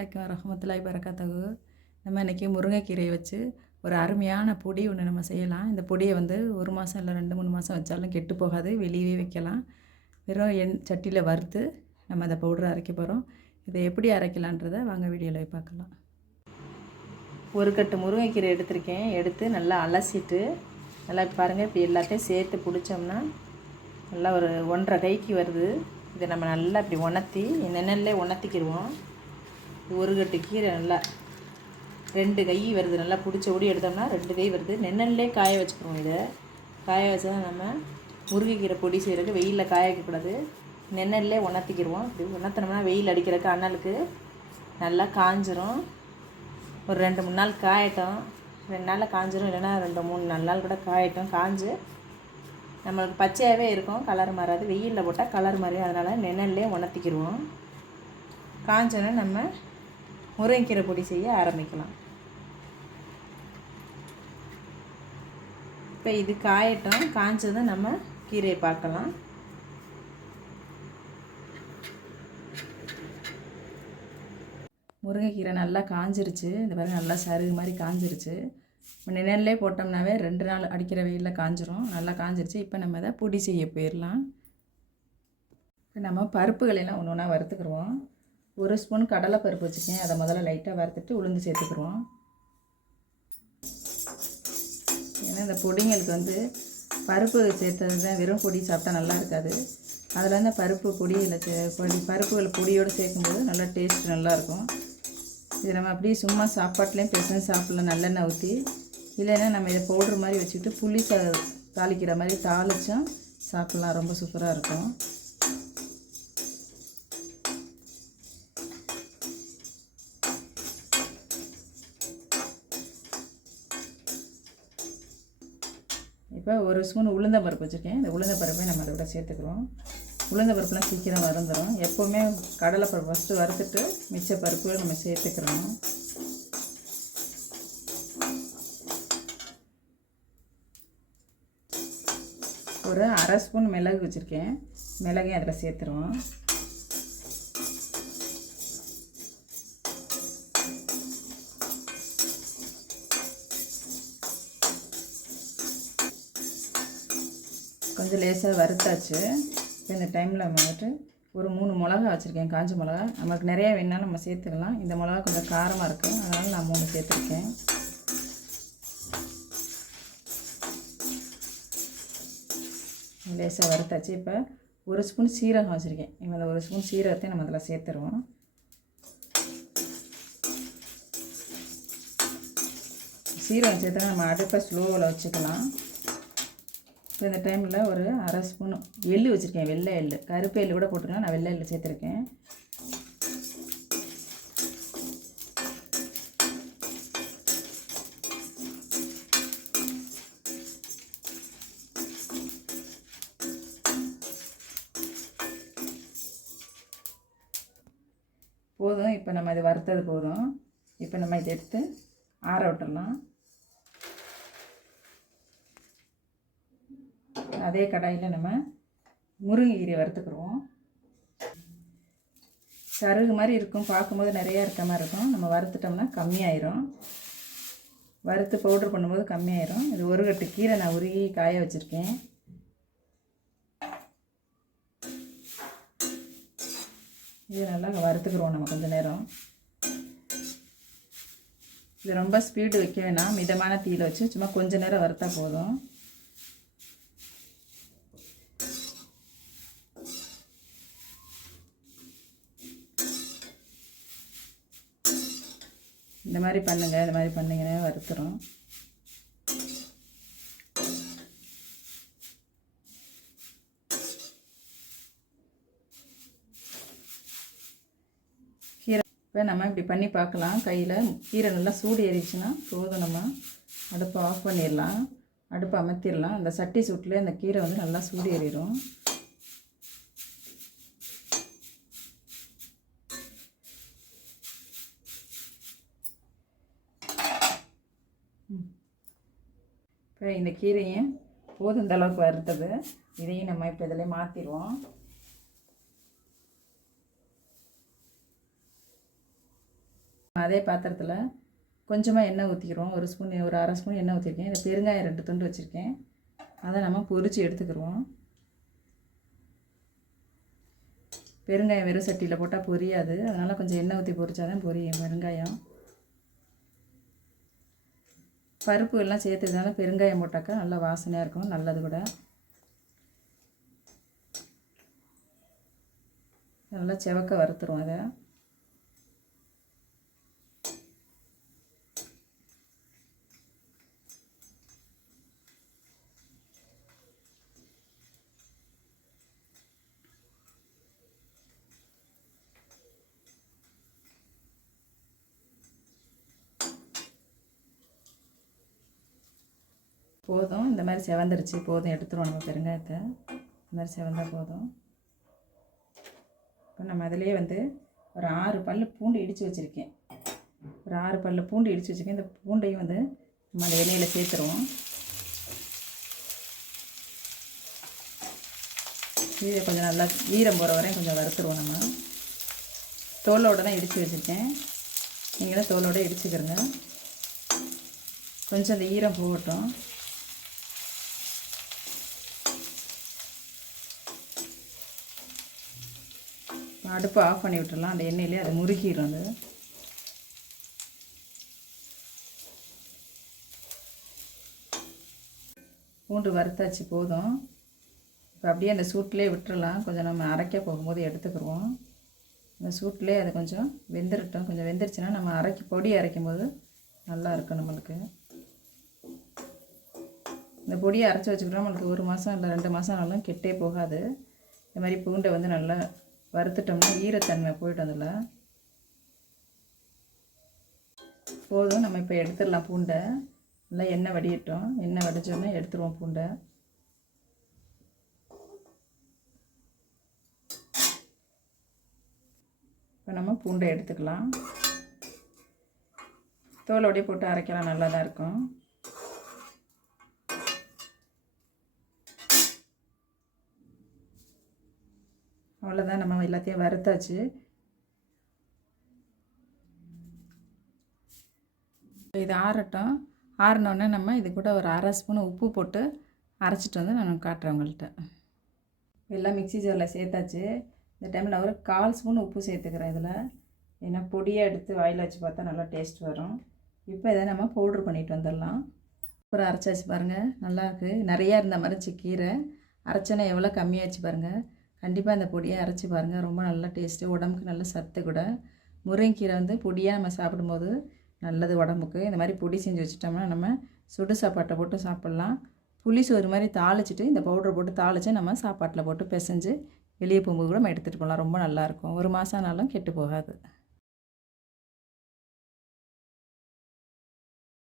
அலைக்கும் ரஹமத்துலாய் பரக்காத்தகு நம்ம இன்றைக்கி முருங்கைக்கீரையை வச்சு ஒரு அருமையான பொடி ஒன்று நம்ம செய்யலாம். இந்த பொடியை வந்து ஒரு மாதம் இல்லை ரெண்டு மூணு மாதம் வச்சாலும் கெட்டு போகாது வெளியவே வைக்கலாம். வெறும் எண் சட்டியில் வறுத்து நம்ம அதை பவுடரை அரைக்க போகிறோம் இதை எப்படி அரைக்கலான்றதை வாங்க வீடியோவில் போய் பார்க்கலாம். ஒரு கட்டு முருங்கைக்கீரை எடுத்திருக்கேன். எடுத்து நல்லா அலசிட்டு நல்லா பாருங்கள் இப்படி எல்லாத்தையும் சேர்த்து பிடிச்சோம்னா நல்லா ஒரு ஒன்றரை கைக்கு வருது. இதை நம்ம நல்லா இப்படி உணர்த்தி நெல்லே உணர்த்திக்கிடுவோம் ஒரு கட்டு கீரை நல்லா ரெண்டு கை வருது நல்லா பிடிச்ச ஓடி எடுத்தோம்னா ரெண்டு கை வருது. நெண்ணல்லே காய வச்சுக்கிறோம் இதை. காய வச்சா நம்ம முருங்கைக்கீரை பொடி செய்கிறதுக்கு வெயிலில் காய வைக்கக்கூடாது நெண்ணல்லே உணர்த்திக்கிடுவோம் இப்படி உணர்த்தினோம்னா வெயில் அடிக்கிறதுக்கு அனலுக்கு நல்லா காஞ்சிரும். ஒரு ரெண்டு மூணு நாள் காயட்டும். ரெண்டு நாளில் காஞ்சிரும். இல்லைன்னா ரெண்டு மூணு நாலு நாள் கூட காயட்டும். காஞ்சு நம்மளுக்கு பச்சையாகவே இருக்கும். கலர் மாறாது. வெயிலில் போட்டால் கலர் மாறியும் அதனால் நிழல்லே உணர்த்திக்கிடுவோம் காஞ்சோன்னே நம்ம முருங்கைக்கீரை பொடி செய்ய ஆரம்பிக்கலாம். இப்போ இது காயட்டும். காஞ்சதும் நம்ம கீரையை பார்க்கலாம். முருங்கைக்கீரை நல்லா காஞ்சிருச்சு. இந்த மாதிரி நல்லா சருகு மாதிரி காஞ்சிருச்சு. நிழல்லே போட்டோம்னாவே ரெண்டு நாள் அடிக்கிற வெயிலில் காஞ்சிரும். நல்லா காஞ்சிருச்சு. இப்போ நம்ம இதை பொடி செய்ய போயிடலாம். இப்போ நம்ம பருப்புகளெல்லாம் ஒன்று ஒன்றா வறுத்துக்கிடுவோம் ஒரு ஸ்பூன் கடலைப்பருப்பு வச்சுருக்கேன் அதை முதல்ல லைட்டாக வறுத்துட்டு உளுந்து சேர்த்துக்குருவோம். ஏன்னா இந்த பொடிங்களுக்கு வந்து பருப்பு சேர்த்தது தான் வெறும் பொடி சாப்பிட்டா நல்லா இருக்காது. அதில் வந்து பருப்பு பொடியில் இல்லை பொடி பருப்புகள் பொடியோடு சேர்க்கும்போது நல்லா டேஸ்ட் நல்லாயிருக்கும் இது நம்ம அப்படியே சும்மா சாப்பாட்லேயும் பெசஞ்சு சாப்பிட்லாம் நல்லெண்ணெய் ஊற்றி இல்லைன்னா நம்ம இதை பவுட்ரு மாதிரி வச்சுக்கிட்டு புளி சா தாளிக்கிற மாதிரி தாளித்தோம் சாப்பிட்லாம் ரொம்ப சூப்பராக இருக்கும். இப்போ ஒரு ஸ்பூன் உளுந்த பருப்பு வச்சுருக்கேன். இந்த உளுந்த பருப்பை நம்ம அதோட சேர்த்துக்கிறோம். உளுந்த பருப்புலாம் சீக்கிரம் வறந்துடும் எப்போவுமே கடலை பருப்பு ஃபஸ்ட்டு வறுத்துட்டு மிச்ச பருப்பு நம்ம சேர்த்துக்கிறோம். ஒரு அரை ஸ்பூன் மிளகு வச்சுருக்கேன். மிளகையும் அதில் சேர்த்துருவோம். கொஞ்சம் லேசாக வறுத்தாச்சு. இப்போ இந்த டைமில் வந்துட்டு ஒரு மூணு மிளகா வச்சுருக்கேன் காஞ்ச மிளகா. நமக்கு நிறையா வேணாலும் நம்ம சேர்த்துக்கலாம். இந்த மிளகா கொஞ்சம் காரமாக இருக்கும் அதனால் நான் மூணு சேர்த்துருக்கேன். லேசாக வறுத்தாச்சு. இப்போ ஒரு ஸ்பூன் சீரகம் வச்சுருக்கேன். இப்போ ஒரு ஸ்பூன் சீரகத்தையும் நம்ம அதில் சேர்த்துருவோம். சீரகம் சேர்த்தா நம்ம அடுப்பை ஸ்லோவில் வச்சுக்கலாம். இப்போ இந்த டைமில் ஒரு அரை ஸ்பூன். எள்ளு வச்சுருக்கேன் வெள்ளை எள்ளு. கருப்பு எள்ளு கூட போட்டிருக்கேன் நான் வெள்ளை எள்ளு சேர்த்துருக்கேன். போதும் இப்போ நம்ம இது வறுத்தது போதும். இப்போ நம்ம இதை எடுத்து ஆற விட்டுடலாம் அதே கடாயில் நம்ம முருங்கைக்கீரை வறுத்துக்குருவோம். சருகு மாதிரி இருக்கும் பார்க்கும்போது நிறையா இருக்க மாதிரி இருக்கும். நம்ம வறுத்துட்டோம்னா கம்மியாயிரும். வறுத்து பவுட்ரு பண்ணும்போது கம்மியாயிரும். இது ஒரு கட்டு கீரை நான் உருகி காய வச்சுருக்கேன். இது நல்லா வறுத்துக்குருவோம் நம்ம கொஞ்சம் நேரம். இது ரொம்ப ஸ்பீடு வைக்க வேணாம். மிதமான தீயில் வச்சு சும்மா கொஞ்சம் நேரம் வறுத்தா போதும். இந்த மாதிரி பண்ணுங்கள் இந்த மாதிரி பண்ணிங்கன்னா வறுத்துரும் கீரை இப்போ நம்ம இப்படி பண்ணி பார்க்கலாம். கையில் கீரை நல்லா சூடு ஏறிச்சுன்னா போதும் நம்ம. அடுப்பை ஆஃப் பண்ணிடலாம். அடுப்பை அமர்த்திடலாம் அந்த சட்டி சூட்டில் அந்த கீரை வந்து நல்லா சூடு ஏறிடும். இப்போ இந்த கீரையும் போதும் இந்த அளவுக்கு வறுத்தது. இதையும் நம்ம இப்போ இதில் மாற்றிடுவோம் அதே பாத்திரத்தில் கொஞ்சமாக எண்ணெய் ஊற்றிக்கிறோம் ஒரு ஸ்பூன் ஒரு அரை ஸ்பூன் எண்ணெய் ஊற்றிருக்கேன் இந்த பெருங்காயம் ரெண்டு துண்டு வச்சுருக்கேன். அதை நம்ம பொரித்து எடுத்துக்கிடுவோம் பெருங்காயம் வெறும் சட்டியில் போட்டால் பொரியாது. அதனால் கொஞ்சம் எண்ணெய் ஊற்றி பொரிச்சா தான் பொரியும் பெருங்காயம். பருப்பு எல்லாம் சேர்த்துக்கிறதுனால பெருங்காயம் போட்டாக்கா நல்லா வாசனையாக இருக்கும். நல்லது கூட. நல்லா செவக்க வறுத்துருவோம் அதை. போதும். இந்த மாதிரி செவந்துருச்சு. போதும். எடுத்துருவோம் நம்ம பெருங்காயத்தை. இந்த மாதிரி செவந்தால் போதும். இப்போ நம்ம அதிலே வந்து ஒரு ஆறு பல் பூண்டு இடித்து வச்சுருக்கேன். ஒரு ஆறு பல் பூண்டு இடித்து வச்சுருக்கேன். இந்த பூண்டையும் வந்து நம்ம அந்த எண்ணெயில் சேர்த்துருவோம். இதை கொஞ்சம் நல்லா ஈரம் போகிற வரையும் கொஞ்சம் வறுத்துருவோம் நம்ம. தோலோடு தான் இடித்து வச்சுருக்கேன். நீங்களும் தோலோடு இடிச்சுக்கிறங்க கொஞ்சம் அந்த ஈரம் போகட்டும். அடுப்பை ஆஃப் பண்ணி விட்டுடலாம் அந்த எண்ணெயிலே அது முறுக்கிடும் அது. பூண்டு வறுத்தாச்சு போதும். இப்போ அப்படியே அந்த சூட்டிலே விட்டுடலாம் கொஞ்சம் நம்ம அரைக்க போகும்போது எடுத்துக்கிடுவோம் இந்த சூட்டிலே அது கொஞ்சம் வெந்துருட்டும். கொஞ்சம் வெந்துருச்சுன்னா நம்ம அரைக்கி பொடி அரைக்கும் போது நல்லா இருக்கும் நம்மளுக்கு. இந்த பொடியை அரைச்சி வச்சுக்கிட்டோம் நம்மளுக்கு ஒரு மாதம் இல்லை ரெண்டு மாதம் ஆனாலும் கெட்டே போகாது. இந்த மாதிரி பூண்டை வந்து நல்லா வறுத்துட்டோம்னா ஈரத்தன்மை போய்ட்டு அதில் போதும் நம்ம இப்போ எடுத்துடலாம் பூண்டை. நல்லா எண்ணெய் வடியட்டோம் எண்ணெய் வடித்தோடனே எடுத்துருவோம் பூண்டை. இப்போ நம்ம பூண்டை எடுத்துக்கலாம். தோலோடையே போட்டு அரைக்கலாம் நல்லா தான் இருக்கும். அவ்வளோதான் நம்ம எல்லாத்தையும் வறுத்தாச்சு. இது ஆறட்டும். ஆறினோடனே நம்ம இது கூட ஒரு அரை ஸ்பூன் உப்பு போட்டு அரைச்சிட்டு வந்து நான் காட்டுறேன் உங்கள்கிட்ட. எல்லாம் மிக்சி ஜாரில் சேர்த்தாச்சு. இந்த டைமில் நான் ஒரு கால் ஸ்பூன் உப்பு சேர்த்துக்கிறேன் இதில். ஏன்னா பொடியாக எடுத்து வாயில் வச்சு பார்த்தா நல்லா டேஸ்ட் வரும். இப்போ இதை நம்ம பவுட்ரு பண்ணிட்டு வந்துடலாம். அப்புறம் அரைச்சாச்சு பாருங்கள் நல்லாயிருக்கு நிறையா இருந்த மாதிரி கீரை. அரைச்சோன்னா எவ்வளோ கம்மியாச்சு பாருங்கள் கண்டிப்பாக அந்த பொடியை அரைச்சி பாருங்கள் ரொம்ப நல்ல டேஸ்ட்டு உடம்புக்கு நல்ல சத்து கூட. முருங்கைக்கீரை வந்து பொடியாக நம்ம சாப்பிடும்போது நல்லது உடம்புக்கு. இந்த மாதிரி பொடி செஞ்சு வச்சுட்டோம்னா நம்ம சுடு சாப்பாட்டை போட்டு சாப்பிட்லாம். புளி சோறு மாதிரி தாளிச்சிட்டு இந்த பவுடரை போட்டு தாளித்து நம்ம சாப்பாட்டில் போட்டு பிசைஞ்சு வெளியே போகும்போது கூட நம்ம எடுத்துகிட்டு போகலாம் ரொம்ப நல்லாயிருக்கும் ஒரு மாதம் ஆனாலும் கெட்டு போகாது.